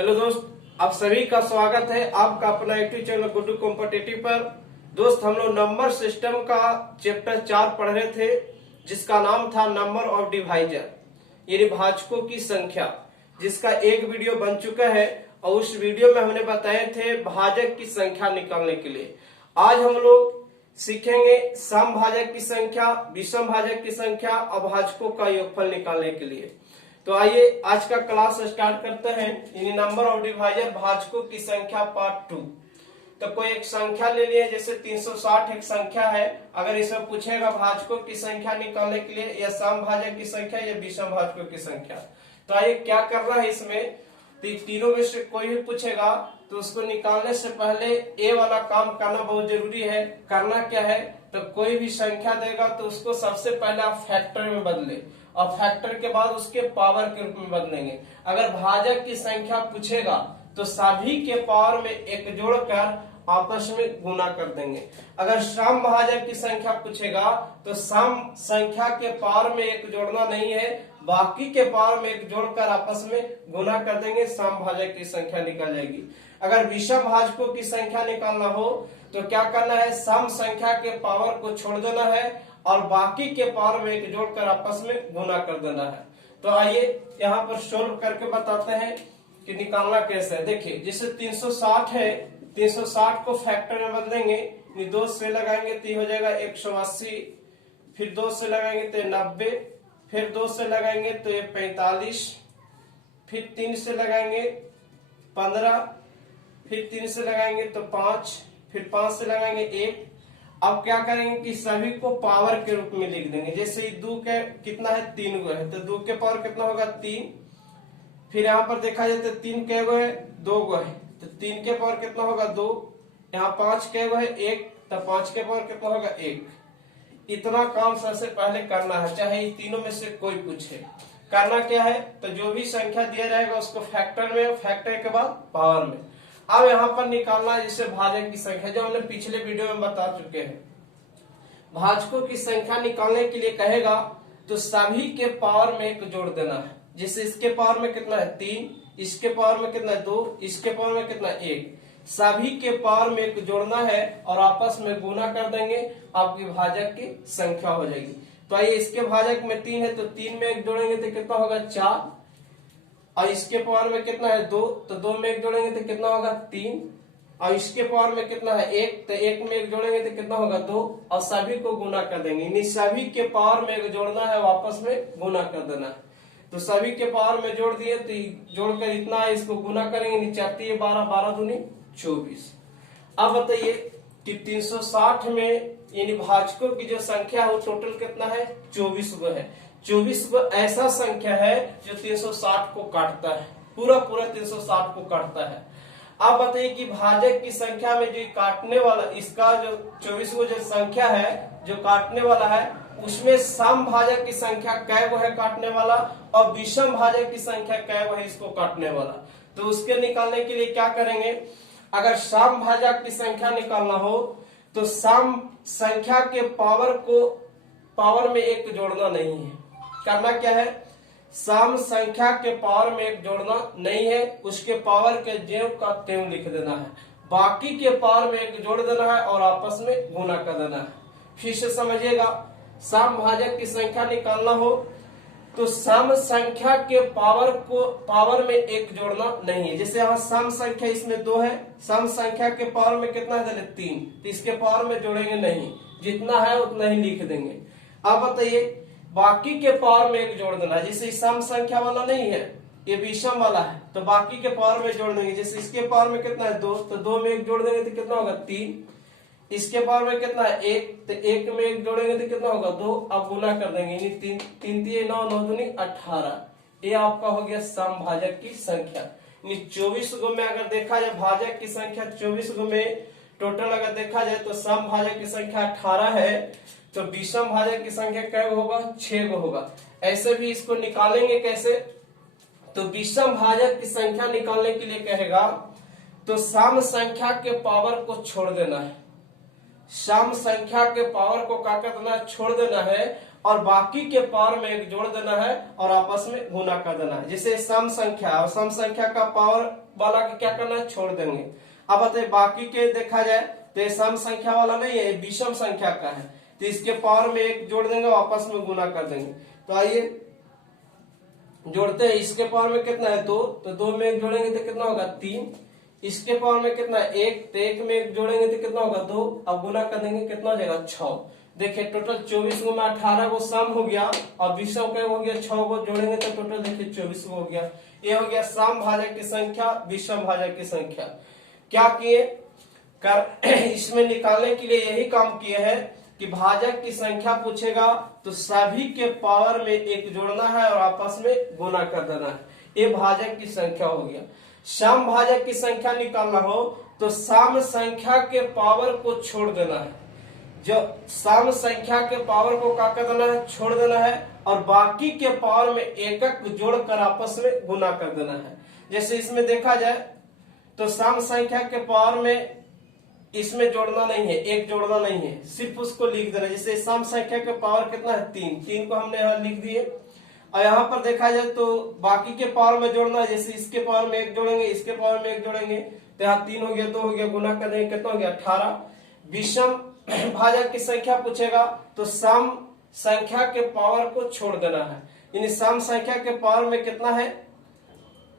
Hello दोस्त, आप सभी का स्वागत है आपका अपना यूट्यूब चैनल गुड्डू कॉम्पिटिटिव पर। दोस्त, हम लोग नंबर सिस्टम का चैप्टर 4 पढ़ रहे थे, जिसका नाम था नंबर ऑफ डिवाइजर, यानी भाजकों की संख्या, जिसका एक वीडियो बन चुका है और उस वीडियो में हमने बताए थे भाजक की संख्या निकालने के लिए। आज हम लोग सीखेंगे सम भाजक की संख्या, विषम भाजक की संख्या और भाजकों का योगफल निकालने के लिए। तो आइए आज का क्लास स्टार्ट करते हैं। यानी नंबर ऑफ डिवाइजर, भाजकों की संख्या पार्ट 2। तो कोई एक संख्या ले लिए, जैसे 360 एक संख्या है। अगर इसमें पूछेगा भाजकों की संख्या निकालने के लिए, या सम भाजक की संख्या या विषम भाजकों की संख्या, तो आइए क्या करना है इसमें। तीनों में से कोई भी पूछेगा तो उसको निकालने से पहले ए वाला काम करना बहुत जरूरी है। करना क्या है, तो कोई भी संख्या देगा तो उसको सबसे पहले आप फैक्टर में बदले और फैक्टर के बाद उसके पावर के रूप में बदलेंगे। अगर भाजक की संख्या पूछेगा तो सभी के पावर में एक जोड़कर आपस में गुना कर देंगे। अगर सम भाजक की संख्या पूछेगा तो सम संख्या के पावर में एक जोड़ना नहीं है, बाकी के पावर में एक जोड़कर आपस में गुना कर देंगे, सम भाजक की संख्या निकल जाएगी। अगर विषम भाजकों की संख्या निकालना हो तो क्या करना है, सम संख्या के पावर को छोड़ देना है और बाकी के पावर में एक जोड़कर आपस में गुना कर देना है। तो आइए यहाँ पर सोल्व करके बताते हैं कि निकालना कैसे है। देखिए, जैसे 360 है, 360 को फैक्टर में बदलेंगे। 2 से लगाएंगे तो हो जाएगा 180, फिर 2 से लगाएंगे तो 90, फिर 2 से लगाएंगे तो 45, फिर 3 से लगाएंगे 15, फिर 3 से लगाएंगे तो 5, फिर 5 से लगाएंगे 1। अब क्या करेंगे कि सभी को पावर के रूप में लिख देंगे। जैसे 2 के कितना है, 3 गो है, तो 2 के पावर कितना होगा, 3। फिर यहाँ पर देखा जाए तो 3 के गो है, 2 गो है, तो 3 के पावर कितना होगा, 2। यहाँ 5 के गो है, 1, तो 5 के पावर कितना होगा, 1। इतना काम सबसे पहले करना है, चाहे इन तीनों में से कोई पूछे। करना क्या है, तो जो भी संख्या दिया जाएगा उसको फैक्टर में, फैक्टर के बाद पावर में। अब यहाँ पर निकालना है जैसे भाजक की संख्या, जो हमने पिछले वीडियो में बता चुके हैं। भाजकों की संख्या निकालने के लिए कहेगा तो सभी के पावर में एक जोड़ देना है। जैसे इसके पावर में कितना है, 3, इसके पावर में कितना है, 2, इसके पावर में कितना है, 1। सभी के पावर में एक जोड़ना है और आपस में गुना कर देंगे, आपकी भाजक की संख्या हो जाएगी। तो आइए, इसके भाजक में 3 है तो 3 में एक जोड़ेंगे तो कितना होगा, 4। और इसके पावर में कितना है, 2, तो 2 में एक जोड़ेंगे तो कितना होगा, 3। और इसके पावर में कितना है, 1, तो 1 में एक जोड़ेंगे तो कितना होगा, 2। और सभी को गुना कर देंगे, यानी सभी के पावर में एक जोड़ना है, वापस में गुना कर देना है। तो सभी के पावर में जोड़ दिए तो जोड़कर इतना है, इसको गुना करेंगे, नीचे आती है 12, 12 दूनी 24। अब बताइए कि 360 में यानी भाजकों की जो संख्या है वो टोटल कितना है, 24 गो है। 24 गो ऐसा संख्या है जो 360 को काटता है, पूरा 360 को काटता है। अब बताइए कि भाजक की संख्या में जो काटने वाला, इसका जो 24 गो जो संख्या है जो काटने वाला है, उसमें सम भाजक की संख्या कै गो है काटने वाला, और विषम भाजक की संख्या कै गो है इसको काटने वाला। तो उसके निकालने के लिए क्या करेंगे, अगर सम भाजक की संख्या निकालना हो तो सम संख्या के पावर में एक जोड़ना नहीं है। करना क्या है, सम संख्या के पावर में एक जोड़ना नहीं है, उसके पावर के ज्यों का त्यों लिख देना है, बाकी के पावर में एक जोड़ देना है और आपस में गुना कर देना है। फिर से समझिएगा, सम भाजक की संख्या निकालना हो तो सम संख्या के पावर में एक जोड़ना नहीं है। जैसे यहाँ सम संख्या इसमें 2 है, सम संख्या के पावर में कितना है, 3, तो इसके पावर में जोड़ेंगे नहीं, जितना है उतना ही लिख देंगे। अब बताइए, बाकी के पावर में एक जोड़ देना है। जैसे सम संख्या वाला नहीं है, ये विषम वाला है, तो बाकी के पावर में जोड़ देंगे। जैसे इसके पावर में कितना है, 2, तो 2 में एक जोड़ देंगे तो कितना होगा, 3। इसके पावर में कितना है, 1, तो 1 में एक जोड़ेंगे तो कितना होगा, 2। अब गुना कर देंगे, 3 3 9 9 दूनी 18। ये आपका हो गया सम भाजक की संख्या। 24 गो में अगर देखा जाए भाजक की संख्या, 24 गो में टोटल अगर देखा जाए तो सम भाजक की संख्या 18 है, तो विषम भाजक की संख्या कै गो होगा, 6 गो होगा। ऐसे भी इसको निकालेंगे कैसे, तो विषम भाजक की संख्या निकालने के लिए कहेगा तो सम संख्या के पावर को छोड़ देना है, सम संख्या के पावर को क्या करना है, छोड़ देना है, और बाकी के पावर में एक जोड़ देना है और आपस में गुना कर देना है। जैसे सम संख्या और सम संख्या का पावर वाला के क्या करना है, छोड़ देंगे। अब बताइए बाकी के देखा जाए तो सम संख्या वाला नहीं है, विषम संख्या का है, तो इसके पावर में एक जोड़ देंगे, आपस में गुना कर देंगे। तो आइए जोड़ते हैं। इसके पावर में कितना है, 2, तो 2 में एक जोड़ेंगे तो कितना होगा, 3। इसके पावर में कितना है, 1, तो 1 में एक जोड़ेंगे तो कितना होगा, 2। अब गुना कर देंगे कितना हो जाएगा, 6। देखिए टोटल 24 गो में 18 गो सम हो गया और विषम का हो गया 6 गो, जोड़ेंगे तो टोटल देखिए 24 गो हो गया। ये हो गया सम भाजक की संख्या, विषम भाजक की संख्या। क्या किए इसमें निकालने के लिए यही काम किए हैं कि भाजक की संख्या पूछेगा तो सभी के पावर में एक जोड़ना है और आपस में गुना कर देना है। ये भाजक की संख्या हो गया। सम भाजक की संख्या निकालना हो तो सम संख्या के पावर को छोड़ देना है। जो सम संख्या के पावर को क्या कर देना है, छोड़ देना है, और बाकी के पावर में एक एक जोड़कर आपस में गुना कर देना है। जैसे इसमें देखा जाए तो सम संख्या के पावर में इसमें जोड़ना नहीं है, एक जोड़ना नहीं है, सिर्फ उसको लिख देना। जैसे सम संख्या के पावर कितना है, 3 को हमने यहाँ लिख दिए। और यहाँ पर देखा जाए तो बाकी के पावर में जोड़ना है। जैसे इसके पावर में एक जोड़ेंगे, इसके पावर में एक जोड़ेंगे, तो यहाँ 3 हो गया, 2 हो गया, गुना कर देंगे कितना हो गया, 18। विषम भाजक की संख्या पूछेगा तो सम संख्या के पावर को छोड़ देना है। यानी सम संख्या के पावर में कितना है,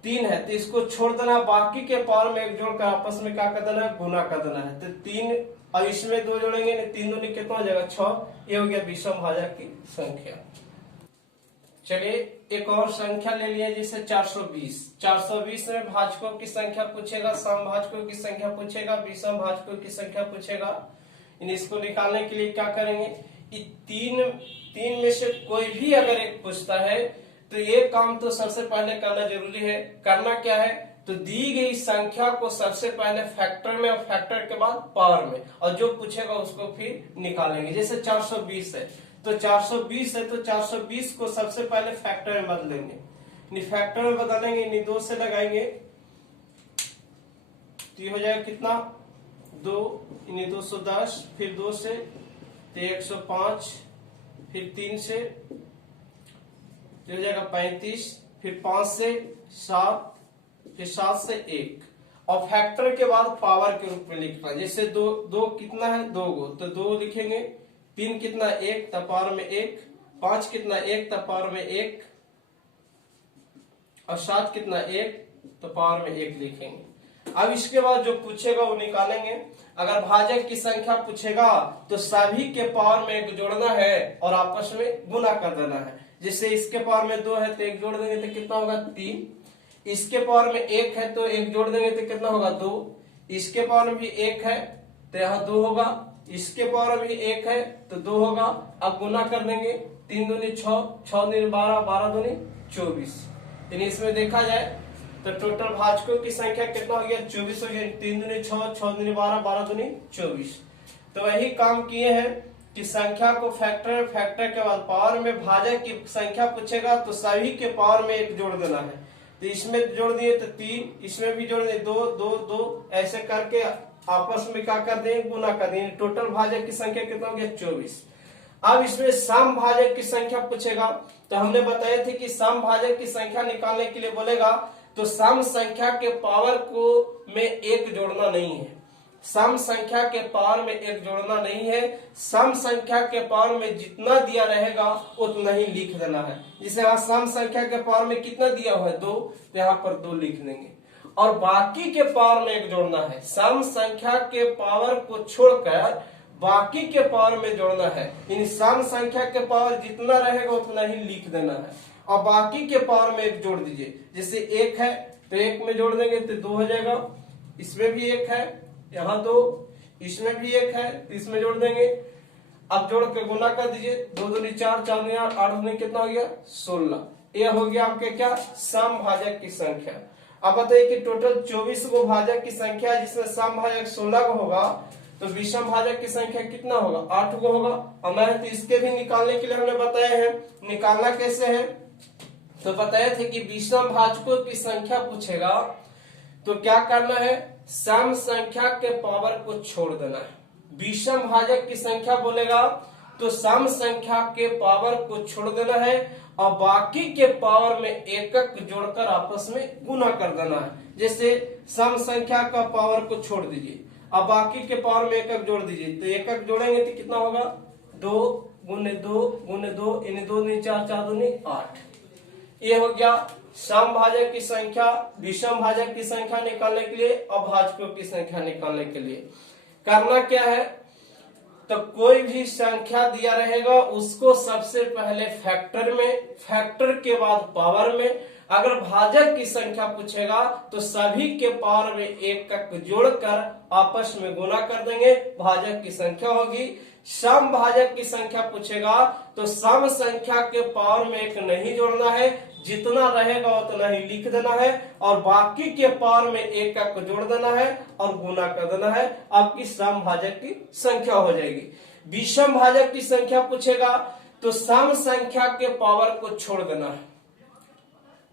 3 है, तो इसको छोड़ देना, बाकी के पावर में एक जोड़कर आपस में क्या कर देना है, गुना कर देना है। तो 3 और इसमें 2 जोड़ेंगे, 3 दूनी कितना हो जाएगा, 6। ये हो गया विषम भाजक की संख्या। चलिए एक और संख्या ले लिया, जैसे 420। 420 में भाजकों की संख्या पूछेगा, सम भाजकों की संख्या पूछेगा, विषम भाजकों की संख्या पूछेगा। इसको निकालने के लिए क्या करेंगे, तीन में से कोई भी अगर एक पूछता है तो ये काम तो सबसे पहले करना जरूरी है। करना क्या है, तो दी गई संख्या को सबसे पहले फैक्टर में और फैक्टर के बाद पावर में, और जो पूछेगा उसको फिर निकालेंगे। जैसे 420 है तो 420 है तो 420 को सबसे पहले फैक्टर में बदलेंगे। फैक्टर में बदलेंगे, 2 से लगाएंगे तो ये हो जाएगा कितना, 2, 210, फिर 2 से तो 105, फिर 3 से तो हो जाएगा 35, फिर 5 से 7, फिर 7 से 1, और फैक्टर के बाद पावर के रूप में लिखना। जैसे 2 कितना है, 2 गो, तो 2 लिखेंगे। 3 कितना, 1, तब पावर में 1। 5 कितना, 1, तब पावर में 1, और 7 कितना, 1, तो पावर में 1 लिखेंगे। अब इसके बाद जो पूछेगा वो निकालेंगे। अगर भाजक की संख्या पूछेगा तो सभी के पावर में एक जोड़ना है और आपस में गुना कर देना है। जैसे इसके पावर में 2 है तो एक जोड़ देंगे तो कितना होगा, 3। इसके पावर में 1 है तो एक जोड़ देंगे तो कितना होगा, 2। इसके पावर में भी 1 है तो यहाँ 2 होगा। इसके पावर में भी 1 है तो 2 होगा। अब गुना कर देंगे, 3 दूनी 6, 6 दूनी 12, 12 दूनी 24। यानी इसमें देखा जाए तो टोटल भाजकों की संख्या कितना हो गया, 24 हो गया। 3 दूनी 6, 6 दूनी 12, 12 दूनी 24। तो वही काम किए हैं कि संख्या को फैक्टर के बाद पावर में भाजक की संख्या पूछेगा तो सभी के पावर में एक जोड़ देना है। तो इसमें जोड़ दिए तो 3, इसमें भी जोड़ दिए 2, 2, 2, ऐसे करके आपस में क्या कर दें, गुना कर दें। टोटल भाजक की संख्या कितना हो गया, 24। अब इसमें सम भाजक की संख्या पूछेगा तो हमने बताया थे कि सम भाजक की संख्या निकालने के लिए बोलेगा तो सम संख्या के पावर को में एक जोड़ना नहीं है। सम संख्या के पावर में एक जोड़ना नहीं है। सम संख्या के पावर में जितना दिया रहेगा उतना ही लिख देना है। जैसे यहाँ सम संख्या के पावर में कितना दिया हुआ है, 2, तो यहाँ पर 2 लिख देंगे। और बाकी के पावर में एक जोड़ना है। सम संख्या के पावर को छोड़कर बाकी के पावर में जोड़ना है। इन सम संख्या के पावर जितना रहेगा उतना ही लिख देना है और बाकी के पावर में एक जोड़ दीजिए। जैसे 1 है तो 1 में जोड़ देंगे तो 2 हो जाएगा। इसमें भी 1 है, यहाँ 2, इसमें भी 1 है तो इसमें जोड़ देंगे। अब जोड़ के गुना कर दीजिए, 2 दूनी 4, 4 दूनी 8, 8 दूनी कितना हो गया, 16। ये हो गया आपके क्या, सम भाजक की संख्या। अब बताइए कि टोटल 24 गो भाजक की संख्या जिसमें सम भाजक 16 गो होगा तो विषम भाजक की संख्या कितना होगा, 8 गो होगा। और मैं तो इसके भी निकालने के लिए हमने बताया है। निकालना कैसे है तो बताए थे कि विषम भाजकों की संख्या पूछेगा तो क्या करना है, सम संख्या के पावर को छोड़ देना है। विषम भाजक की संख्या बोलेगा तो सम संख्या के पावर को छोड़ देना है और बाकी के पावर में एकक जोड़कर आपस में गुना कर देना है। जैसे सम संख्या का पावर को छोड़ दीजिए, अब बाकी के पावर में एकक जोड़ दीजिए, तो एकक जोड़ेंगे तो कितना होगा 2 गुने 2 गुने 2 यानी 2 दूनी 4 4 दूनी 8। ये हो गया सम भाजक की संख्या, विषम भाजक की संख्या निकालने के लिए और भाजकों की संख्या निकालने के लिए करना क्या है, तो कोई भी संख्या दिया रहेगा उसको सबसे पहले फैक्टर में, फैक्टर के बाद पावर में। अगर भाजक की संख्या पूछेगा तो सभी के पावर में एकक जोड़कर आपस में गुना कर देंगे, भाजक की संख्या होगी। सम भाजक की संख्या पूछेगा तो सम संख्या के पावर में एक नहीं जोड़ना है, जितना रहेगा उतना ही लिख देना है और बाकी के पावर में एकक जोड़ देना है और गुना कर देना है, आपकी सम भाजक की संख्या हो जाएगी। विषम भाजक की संख्या पूछेगा तो सम संख्या के पावर को छोड़ देना है,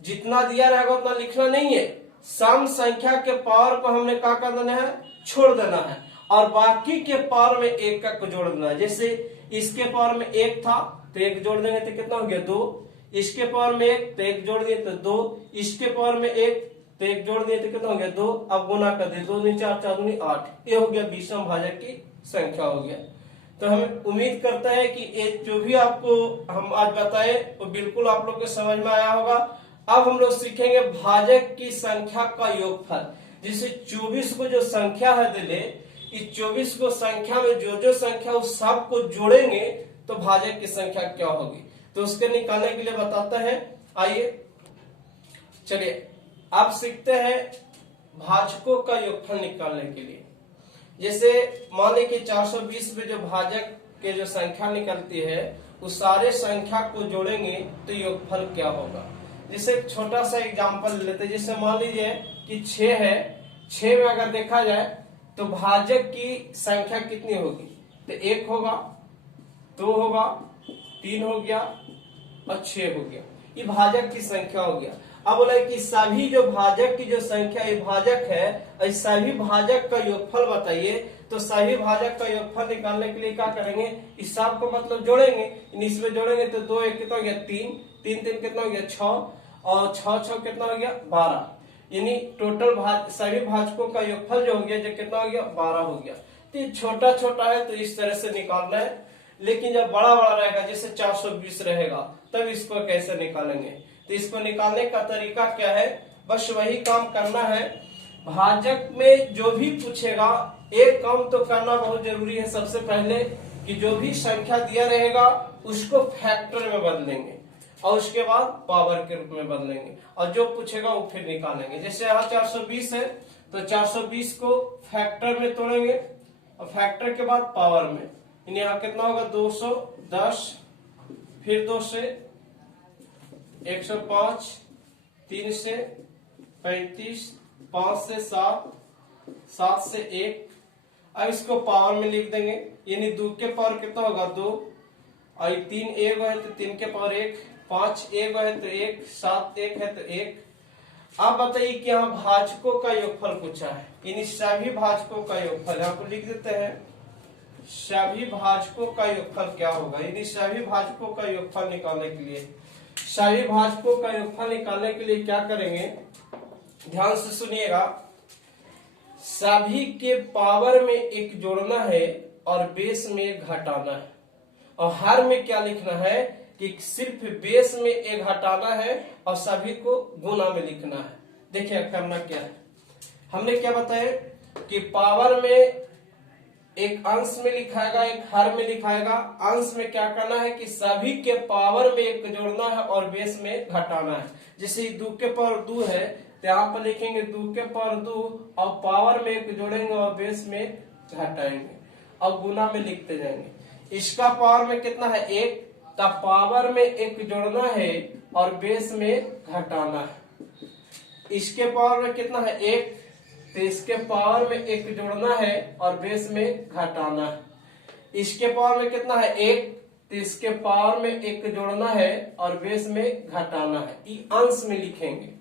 जितना दिया रहेगा उतना लिखना नहीं है, सम संख्या के पावर को हमने क्या कर देना है, छोड़ देना है और बाकी के पावर में एकक जोड़ देना है। जैसे इसके पावर में 1 था तो 1 जोड़ देंगे तो कितना हो गया 2, इसके पावर में 1 तो 1 जोड़ दिए तो 2, इसके पावर में 1 तो 1 जोड़ दिए तो कितना हो गया 2, अब गुना कर दिए 2 दूनी 4 4 दूनी 8। ये हो गया विषम भाजक की संख्या हो गया। तो हम उम्मीद करते हैं कि ये जो भी आपको हम आज बताए वो बिल्कुल आप लोग को समझ में आया होगा। अब हम लोग सीखेंगे भाजक की संख्या का योगफल। जिसे 24 को जो संख्या है दिले, इस 24 को संख्या में जो संख्या उस सब को जोड़ेंगे तो भाजक की संख्या क्या होगी, तो उसके निकालने के लिए बताते हैं। आइए चलिए आप सीखते हैं भाजकों का योगफल निकालने के लिए। जैसे मान लें कि 420 में जो भाजक के जो संख्या निकलती है उस सारे संख्या को जोड़ेंगे तो योगफल क्या होगा। जैसे एक छोटा सा एग्जांपल लेते हैं, जैसे मान लीजिए कि 6 है, 6 में अगर देखा जाए तो भाजक की संख्या कितनी होगी, तो 1 होगा, 2 होगा, 3 हो गया और 6 हो गया, ये भाजक की संख्या हो गया। अब बोला कि सभी जो भाजक की जो संख्या ये भाजक है, सभी भाजक का योगफल बताइए। तो सभी भाजक का योगफल निकालने के लिए क्या करेंगे, इस सब को मतलब जोड़ेंगे, इसमें जोड़ेंगे तो 2 1 कितना हो गया 3, 3 3 कितना हो गया 6 और 6 6 कितना हो गया 12, यानी टोटल सभी भाजकों का योगफल जो हो गया जो कितना हो गया 12 हो गया। तो ये छोटा छोटा है तो इस तरह से निकालना है, लेकिन जब बड़ा बड़ा रहेगा जैसे 420 रहेगा तब इसको कैसे निकालेंगे। तो इसको निकालने का तरीका क्या है, बस वही काम करना है। भाजक में जो भी पूछेगा एक काम तो करना बहुत जरूरी है। सबसे पहले कि जो भी संख्या दिया रहेगा उसको फैक्टर में बदलेंगे और उसके बाद पावर के रूप में बदलेंगे और जो पूछेगा वो फिर निकालेंगे। जैसे यहाँ 420 है तो 420 को फैक्टर में तोड़ेंगे और फैक्टर के बाद पावर में, यहाँ कितना होगा 210, फिर 2 से 105, 3 से 35, 5 से 7, 7 से 1। अब इसको पावर में लिख देंगे, यानी 2 के पावर कितना होगा 2 और 3 1 है तो 3 के पावर 1, 5 1 है तो 1, 7 1 है तो 1। अब बताइए कि यहाँ भाजकों का योगफल पूछा है, यानी सभी भाजकों का योगफल यहाँ को लिख देते हैं। सभी भाजकों का योगफल क्या होगा, यानी सभी भाजकों का योगफल निकालने के लिए, सभी भाजकों का योगफल निकालने के लिए क्या करेंगे, ध्यान से सुनिएगा। सभी के पावर में 1 जोड़ना है और बेस में 1 घटाना है और हर में क्या लिखना है कि सिर्फ बेस में 1 हटाना है और सभी को गुना में लिखना है। देखिए करना क्या है, हमने क्या बताया कि पावर में एक अंश में लिखाएगा एक हर में लिखाएगा। अंश में क्या करना है कि सभी के पावर में 1 जोड़ना है और बेस में घटाना है। जैसे 2 के पावर 2 है तो यहाँ पर लिखेंगे 2 के पावर 2 और पावर में 1 जोड़ेंगे और बेस में घटाएंगे और गुना में लिखते जाएंगे। इसका पावर में कितना है 1, तब पावर में 1 जोड़ना है और बेस में घटाना है। इसके पावर में कितना है 1, तो इसके पावर में 1 जोड़ना है और बेस में घटाना है। इसके पावर में कितना है 1, तो इसके पावर में 1 जोड़ना है और बेस में घटाना है। ये अंश में लिखेंगे।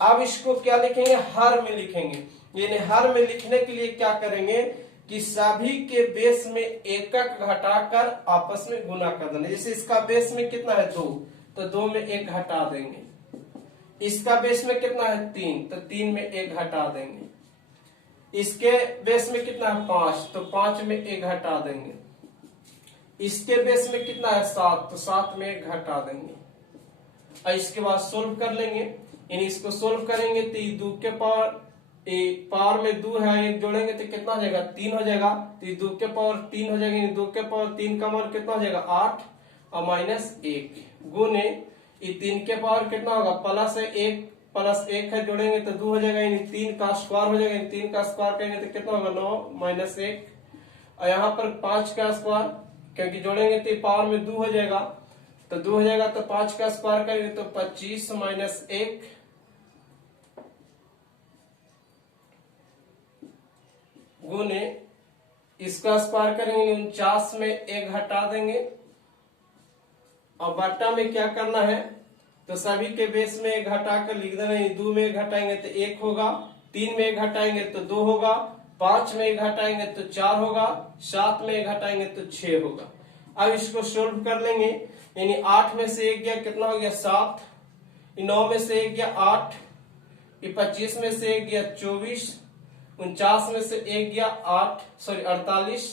अब इसको क्या लिखेंगे, हर में लिखेंगे। यानी हर में लिखने के लिए क्या करेंगे कि सभी के बेस में एकक घटाकर आपस में गुना कर देना। जैसे इसका बेस में कितना है 2, तो 2 में 1 घटा देंगे। इसका बेस में कितना है 3, तो 3 में 1 घटा देंगे। इसके बेस में कितना है 5, तो 5 में 1 घटा देंगे। इसके बेस में कितना है 7, तो 7 में 1 घटा देंगे। और इसके बाद सोल्व कर लेंगे। यानी इसको सोल्व करेंगे तो ये 2 के पावर में 2 है, 1 जोड़ेंगे तो कितना हो जाएगा 3 हो जाएगा। तो ये 2 के पावर 3 हो जाएगा। 2 के पावर 3 का मान कितना हो जाएगा 8 और -1 गुने ये 3 के पावर कितना होगा +1 है, जोड़ेंगे तो 2 हो जाएगा। यानी 3 का स्क्वायर हो जाएगा। 3 का स्क्वायर करेंगे तो कितना होगा 9 -1 और यहाँ पर 5 का स्क्वायर, क्योंकि जोड़ेंगे तो पावर में 2 हो जाएगा, तो 2 हो जाएगा। तो 5 का स्क्वायर करेंगे तो 25 -1 गुने इसका स्क्वायर करेंगे 49 में 1 हटा देंगे। और बट्टा में क्या करना है, तो सभी के बेस में 1 घटाकर लिख देना। 2 में 1 घटाएंगे तो 1 होगा, 3 में 1 घटाएंगे तो 2 होगा, 5 में 1 घटाएंगे तो 4 होगा, 7 में 1 घटाएंगे तो 6 होगा। अब इसको सोल्व कर लेंगे। यानी 8 में से 1 गया कितना हो गया 7, 9 में से 1 गया 8, 25 में से 1 गया 24, 49 में से 1 गया 48।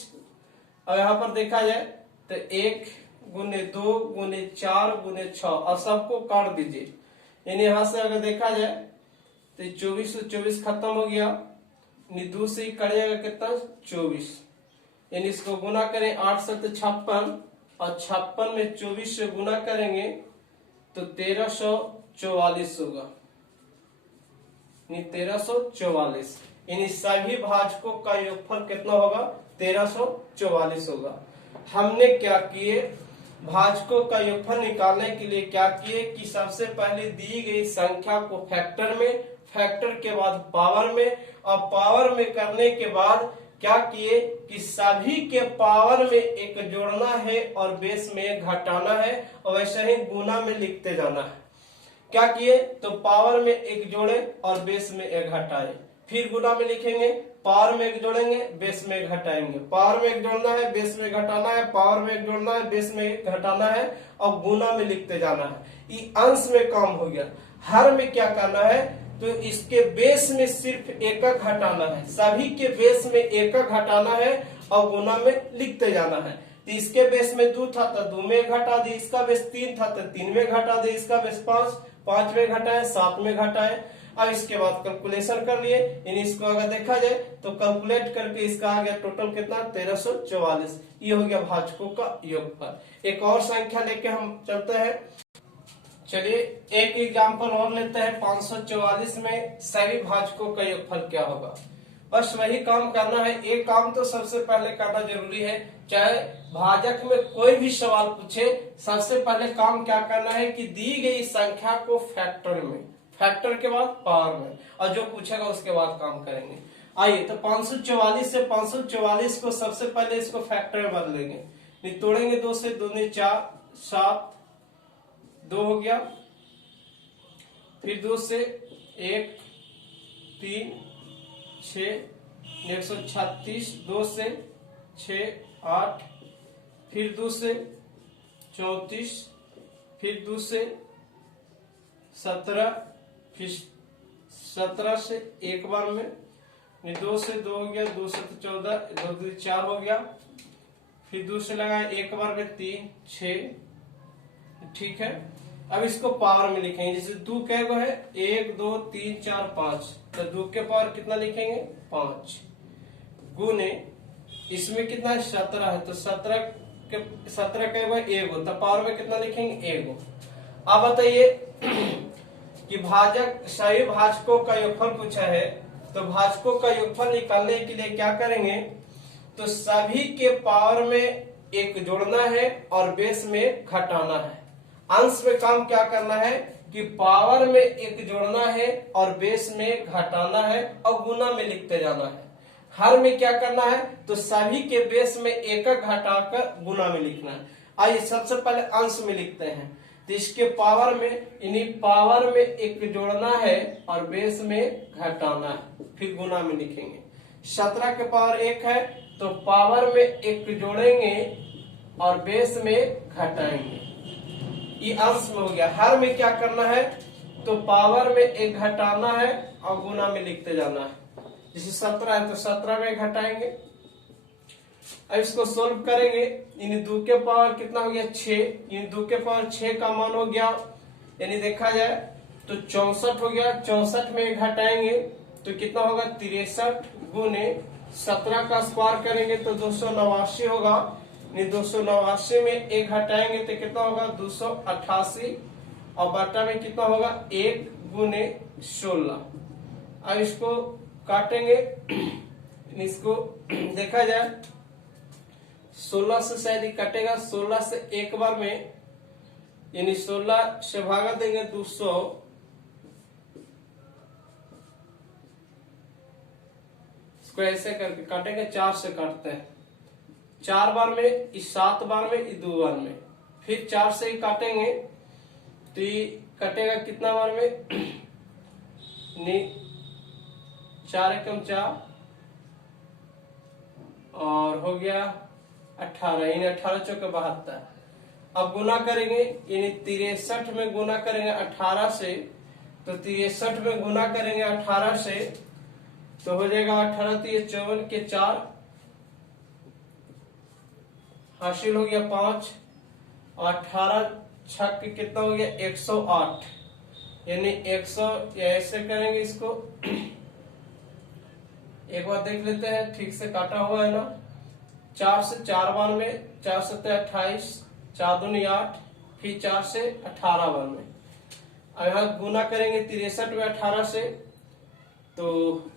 अब यहाँ पर देखा जाए तो 1 गुने 2 गुने 4 गुने 6 और सबको काट दीजिए। यानी यहां से अगर देखा जाए तो 24 खत्म हो गया। 2 से ही कट जाएगा कितना 24। यानी इसको गुना करें 8 से तो 56 और 56 में 24 से गुना करेंगे तो 1344 होगा। 1344। यानी सभी भाजकों का योगफल कितना होगा 1344 होगा। हमने क्या किए, भाजकों का योगफल निकालने के लिए क्या किए कि सबसे पहले दी गई संख्या को फैक्टर में, फैक्टर के बाद पावर में, और पावर में करने के बाद क्या किए कि सभी के पावर में 1 जोड़ना है और बेस में 1 घटाना है, और वैसे ही गुना में लिखते जाना है। क्या किए तो पावर में 1 जोड़े और बेस में 1 घटाए, फिर गुना में लिखेंगे, पावर में 1 जोड़ेंगे, बेस में 1 घटाएंगे, पावर में 1 जोड़ना है, बेस में घटाना है, पावर में 1 जोड़ना है, बेस में 1 घटाना है, और गुना में लिखते जाना है। ये अंश में काम हो गया। हर में क्या करना है, तो इसके बेस में सिर्फ 1 घटाना है, सभी के बेस में 1 घटाना है और गुना में लिखते जाना है। तो इसके बेस में 2 था तो 2 में 1 घटा दिए, इसका बेस 3 था तो 3 में घटा दिए, इसका बेस 5 में घटाए, 7 में घटाए। अब इसके बाद कैलकुलेशन कर लिए। यानी इसको अगर देखा जाए तो कैलकुलेट करके इसका आ गया टोटल कितना 1344। ये हो गया भाजकों का योगफल। एक और संख्या लेके हम चलते हैं। चलिए एक एग्जांपल और लेते हैं। 544 में सभी भाजकों का योगफल क्या होगा। बस वही काम करना है। एक काम तो सबसे पहले करना जरूरी है, चाहे भाजक में कोई भी सवाल पूछे, सबसे पहले काम क्या करना है कि दी गई संख्या को फैक्टर में, फैक्टर के बाद पावर में, और जो पूछेगा उसके बाद काम करेंगे। आइए तो 544 से 544 को सबसे पहले इसको फैक्टर में बदलेंगे। नहीं तोड़ेंगे 2 से, 2 ने 4, 7, 2 हो गया, फिर 2 से 1, 3, 6, 136, 2 से 6, 8, फिर 2 से 34, फिर 2 से 17, फिर 17 से एक बार में, 2 से 2 हो गया, 2 से 14, 2 से 4 हो गया, फिर 2 से लगाए एक बार में 3, 6, ठीक है। अब इसको पावर में लिखेंगे। जैसे 2 कै गो है, 1, 2, 3, 4, 5, तो 2 के पावर कितना लिखेंगे 5, गुने इसमें कितना है 17 है, तो 17 कै गो 1 गो, तो पावर में कितना लिखेंगे 1 गो। अब बताइए कि भाजक सभी भाजकों का योगफल पूछा है, तो भाजकों का योगफल निकालने के लिए क्या करेंगे, तो सभी के पावर में 1 जोड़ना है और बेस में घटाना है। अंश में काम क्या करना है कि पावर में 1 जोड़ना है और बेस में घटाना है और गुना में लिखते जाना है। हर में क्या करना है, तो सभी के बेस में 1 घटाकर गुना में लिखना है। आइए सबसे पहले अंश में लिखते हैं। तो इसके पावर में, इन्हीं पावर में 1 जोड़ना है और बेस में घटाना है, फिर गुना में लिखेंगे। 17 के पावर 1 है, तो पावर में 1 जोड़ेंगे और बेस में घटाएंगे। ये अंश में हो गया। हर में क्या करना है, तो पावर में 1 घटाना है और गुना में लिखते जाना है। जैसे 17 है तो 17 में घटाएंगे। अब इसको सोल्व करेंगे। यानी 2 के पावर कितना हो गया 6, यानी 2 के पावर 6 का मान हो गया, यानी देखा जाए तो 64 हो गया। 64 में 1 घटाएंगे तो कितना होगा 63 गुने 17 का स्क्वायर करेंगे तो 289 होगा। 289 में 1 घटाएंगे तो कितना होगा 288 और बटा में कितना होगा 1 गुने 16। अब इसको काटेंगे। इसको देखा जाए 16 से शायद ही कटेगा। 16 से एक बार में, यानी 16 से भागा देंगे 200, इसको ऐसे करके काटेंगे। 4 से काटते हैं, 4 बार में, इस 7 बार में, इस 2 बार में, फिर 4 से ही काटेंगे तो ये कटेगा कितना बार में 4 एकम 4 और हो गया 18, यानी 18 चौके 72। अब गुना करेंगे, यानी 63 में गुना करेंगे 18 से, तो 63 में गुना करेंगे 18 से तो हो जाएगा 18 तो ये 54 के 4 हासिल हो गया 5 और 18 छक के कितना हो गया 108, यानी 100। ऐसे करेंगे इसको, एक बार देख लेते हैं ठीक से काटा हुआ है ना। 4 से 4 बार में, 4 से 28, 4 दूनी 8, फिर 4 से 18 बार में। अब यहाँ गुना करेंगे 63 में 18 से, तो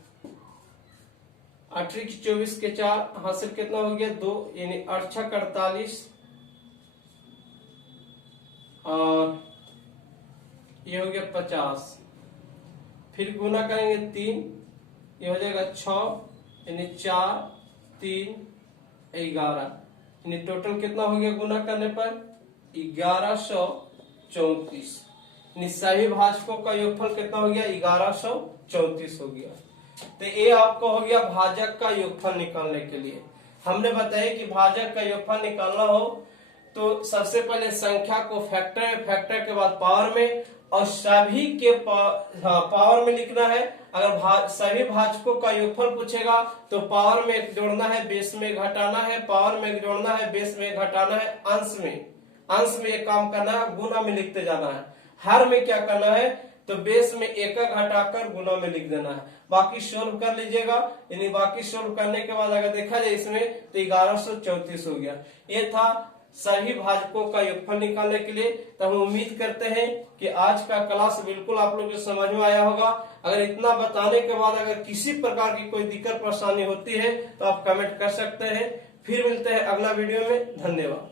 8 की 24 के 4 हासिल कितना हो गया 2, यानी 8 छक 48 और ये हो गया 50। फिर गुना करेंगे 3, ये हो जाएगा 6, यानी 4 3 11, यानी टोटल कितना हो गया गुना करने पर 1134। यानी सभी भाजकों का योगफल कितना हो गया 1134 हो गया। तो ये आपको हो गया भाजक का योगफल निकालने के लिए। हमने बताया कि भाजक का योगफल निकालना हो तो सबसे पहले संख्या को फैक्टर में, फैक्टर के बाद पावर में, और सभी के पावर में लिखना है। अगर सभी भाजकों का योगफल पूछेगा तो पावर में 1 जोड़ना है, बेस में घटाना है, पावर में 1 जोड़ना है, बेस में घटाना है, अंश में एक काम करना है, गुना में लिखते जाना है। हर में क्या करना है, तो बेस में 1 घटाकर गुना में लिख देना है। बाकी सोल्व कर लीजिएगा। यानी बाकी सोल्व करने के बाद अगर देखा जाए इसमें तो 1134 हो गया। ये था सभी भाजकों का योगफल निकालने के लिए। तो हम उम्मीद करते हैं कि आज का क्लास बिल्कुल आप लोगों को समझ में आया होगा। अगर इतना बताने के बाद अगर किसी प्रकार की कोई दिक्कत परेशानी होती है तो आप कमेंट कर सकते हैं। फिर मिलते हैं अगला वीडियो में। धन्यवाद।